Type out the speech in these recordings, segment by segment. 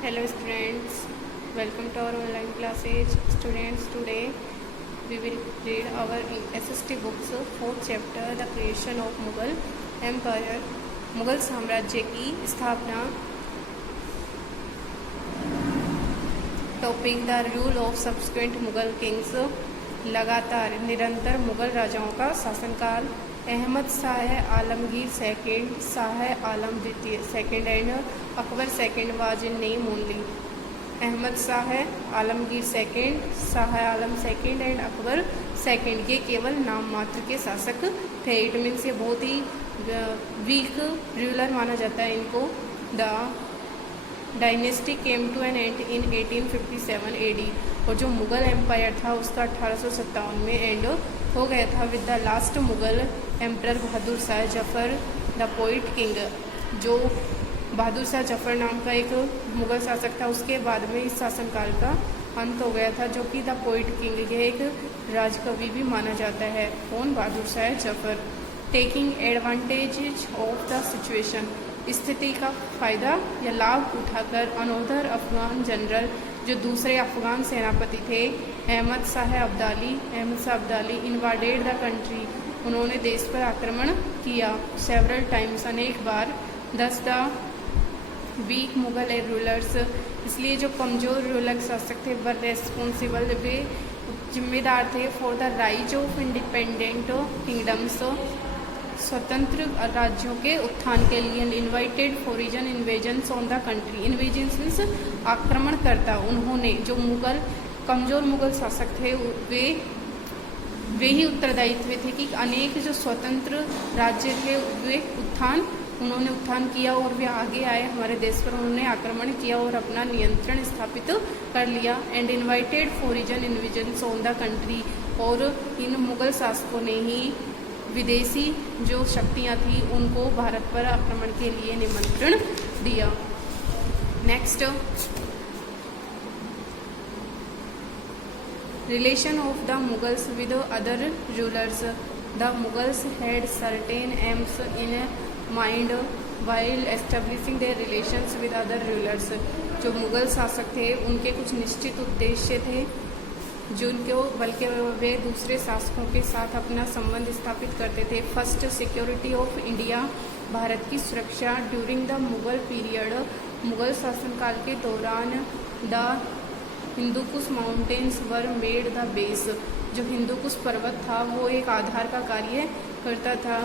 Hello students, welcome to our online classes. Students, today we will read our SST books, fourth chapter, the creation of Mughal Empire, Mughal साम्राज्य की स्थापना. Topic the rule of subsequent Mughal kings, लगातार निरंतर मुगल राजाओं का शासनकाल. Ahmad Shah Alamgir second, Shah Alam द्वितीय second and Akbar second was name only. Ahmad Shah Alamgir second, Shah Alam second and Akbar second, ये केवल नाम मात्र के शासक थे. इट मीन्स ये बहुत ही वीक रूलर माना जाता है इनको. The dynasty came to an end in 1857 AD, और जो मुग़ल एम्पायर था उसका 1857 में एंड हो गया था with the last Mughal emperor Bahadur Shah Zafar the poet king. जो बहादुर शाह जफ़र नाम का एक मुग़ल शासक था, उसके बाद में इस शासनकाल का अंत हो गया था, जो कि द पोइट किंग, यह एक राजकवि भी माना जाता है. कौन? Bahadur Shah Zafar. Taking advantage of the situation, स्थिति का फ़ायदा या लाभ उठाकर अनोदर अफगान जनरल, जो दूसरे अफगान सेनापति थे, अहमद शाह अब्दाली इन्वाडेड द कंट्री, उन्होंने देश पर आक्रमण किया. सेवरल टाइम्स, अनेक बार. दस द वीक मुगल रूलर्स, इसलिए जो कमज़ोर रूलर शासक थे वर रेस्पॉन्सिबल, वे जिम्मेदार थे for the rise of independent kingdoms, स्वतंत्र राज्यों के उत्थान के लिए. Invited foreign invasions on the country, invasions means आक्रमणकर्ता. उन्होंने, जो मुगल कमज़ोर मुगल शासक थे, वे ही उत्तरदायित्व थे कि अनेक जो स्वतंत्र राज्य थे वे उन्होंने उत्थान किया और वे आगे आए हमारे देश पर, उन्होंने आक्रमण किया और अपना नियंत्रण स्थापित कर लिया. And invited foreign invasions on the country, और इन मुगल शासकों ने ही विदेशी जो शक्तियाँ थी उनको भारत पर आक्रमण के लिए निमंत्रण दिया. Next, relation of the Mughals with other rulers. The Mughals had certain AIIMS in mind while establishing their relations with other rulers. जो मुगल शासक थे उनके कुछ निश्चित उद्देश्य थे जिनको बल्कि वे दूसरे शासकों के साथ अपना संबंध स्थापित करते थे. First, security of India, Bharat की सुरक्षा. During the Mughal period, Mughal शासनकाल के दौरान, the Hindu Kush mountains were made the base, जो हिंदूकुश पर्वत था वो एक आधार का कार्य करता था.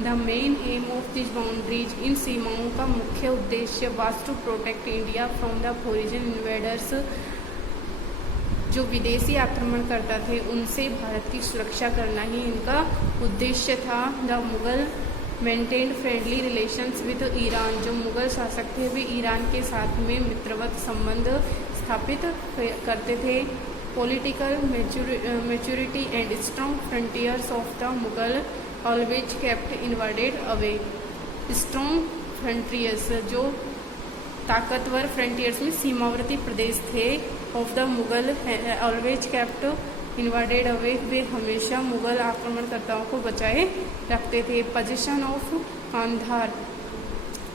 The main aim of this boundaries, इन सीमाओं का मुख्य उद्देश्य was to protect India from the foreign invaders, जो विदेशी आक्रमणकर्ता थे उनसे भारत की सुरक्षा करना ही इनका उद्देश्य था. The Mughal maintained friendly relations with Iran, जो मुगल शासक थे वे ईरान के साथ में मित्रवत संबंध स्थापित करते थे. Political maturity and strong frontiers of the Mughal always kept invaded away. Strong frontiers, जो ताकतवर फ्रंटियर्स में सीमावर्ती प्रदेश थे, of the Mughal always kept invaded away, वे हमेशा मुगल आक्रमणकर्ताओं को बचाए रखते थे. पोजीशन ऑफ कंधार,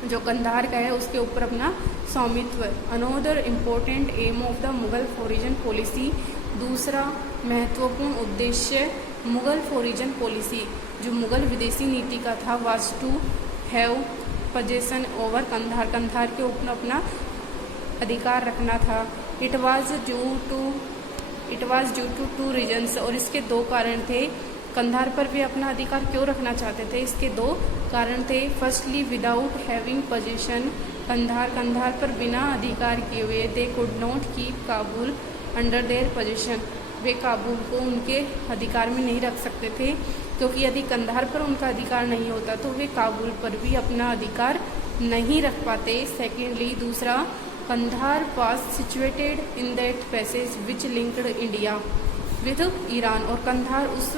जो कंधार का है उसके ऊपर अपना स्वामित्व. Another important aim of the Mughal foreign policy, दूसरा महत्वपूर्ण उद्देश्य मुगल फॉरिजन पॉलिसी, जो मुगल विदेशी नीति का था, was to have possession over Kandahar, Kandahar के ऊपर अपना अधिकार रखना था. It was due to two reasons, और इसके दो कारण थे. कंधार पर भी अपना अधिकार क्यों रखना चाहते थे? इसके दो कारण थे. Firstly, without having position, Kandahar पर बिना अधिकार किए हुए, they could not keep Kabul under their position, वे काबुल को उनके अधिकार में नहीं रख सकते थे, क्योंकि यदि कंधार पर उनका अधिकार नहीं होता तो वे काबुल पर भी अपना अधिकार नहीं रख पाते. सेकेंडली, दूसरा, Kandahar was situated in that passage which linked India with Iran, और कंधार उस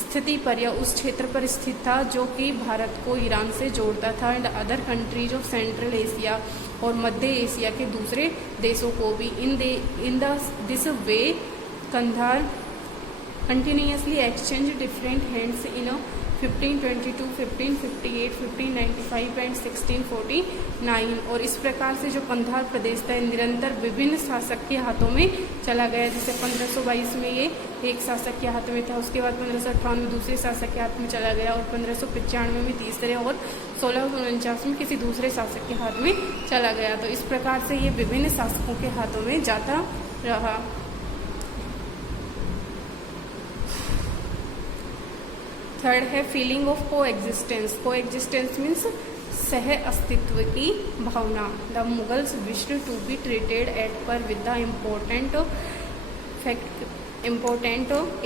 स्थिति पर या उस क्षेत्र पर स्थित था जो कि भारत को ईरान से जोड़ता था. And other countries of central Asia, और मध्य एशिया के दूसरे देशों को भी. In this way Kandahar continuously exchange different hands in 1522, 1558, 1595 एंड 1649। और इस प्रकार से जो कंधार प्रदेश था निरंतर विभिन्न शासक के हाथों में चला गया। जैसे 1522 में ये एक शासक के हाथ में था, उसके बाद 1558 में दूसरे शासक के हाथ में चला गया और 1595 में तीसरे और 1649 में किसी दूसरे शासक के हाथ में चला गया। तो इस प्रकार से ये विभिन्न शासकों के हाथों में जाता रहा। थर्ड है feeling of coexistence. Coexistence means सह अस्तित्व की भावना। The Mughals wished to be treated at par with the important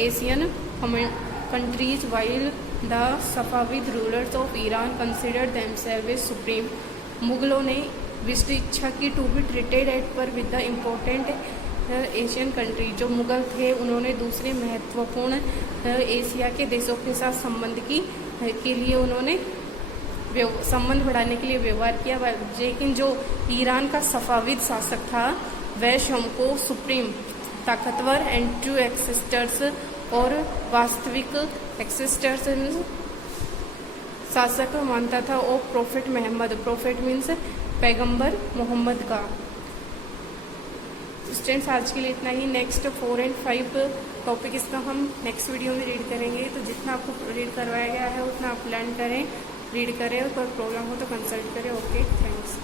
Asian countries while the Safavid rulers of Iran considered themselves supreme। मुगलों ने विश्व इच्छा की to be treated at par with the important Asian country. जो मुगल थे उन्होंने दूसरे महत्वपूर्ण एशिया के देशों के साथ संबंध के लिए उन्होंने संबंध बढ़ाने के लिए व्यवहार किया। लेकिन जो ईरान का सफाविद शासक था वह स्वयं को सुप्रीम, ताकतवर एंड ट्रू एक्सिस्टर्स और वास्तविक एक्सिस्टर्स शासक मानता था। और प्रोफेट मोहम्मद, प्रोफेट मीन्स पैगंबर मोहम्मद का। स्टूडेंट्स आज के लिए इतना ही। नेक्स्ट 4 और 5 टॉपिक इसका हम नेक्स्ट वीडियो में रीड करेंगे। तो जितना आपको रीड करवाया गया है उतना आप लर्न करें, रीड करें। और कोई प्रॉब्लम हो तो कंसल्ट करें। Okay, thanks.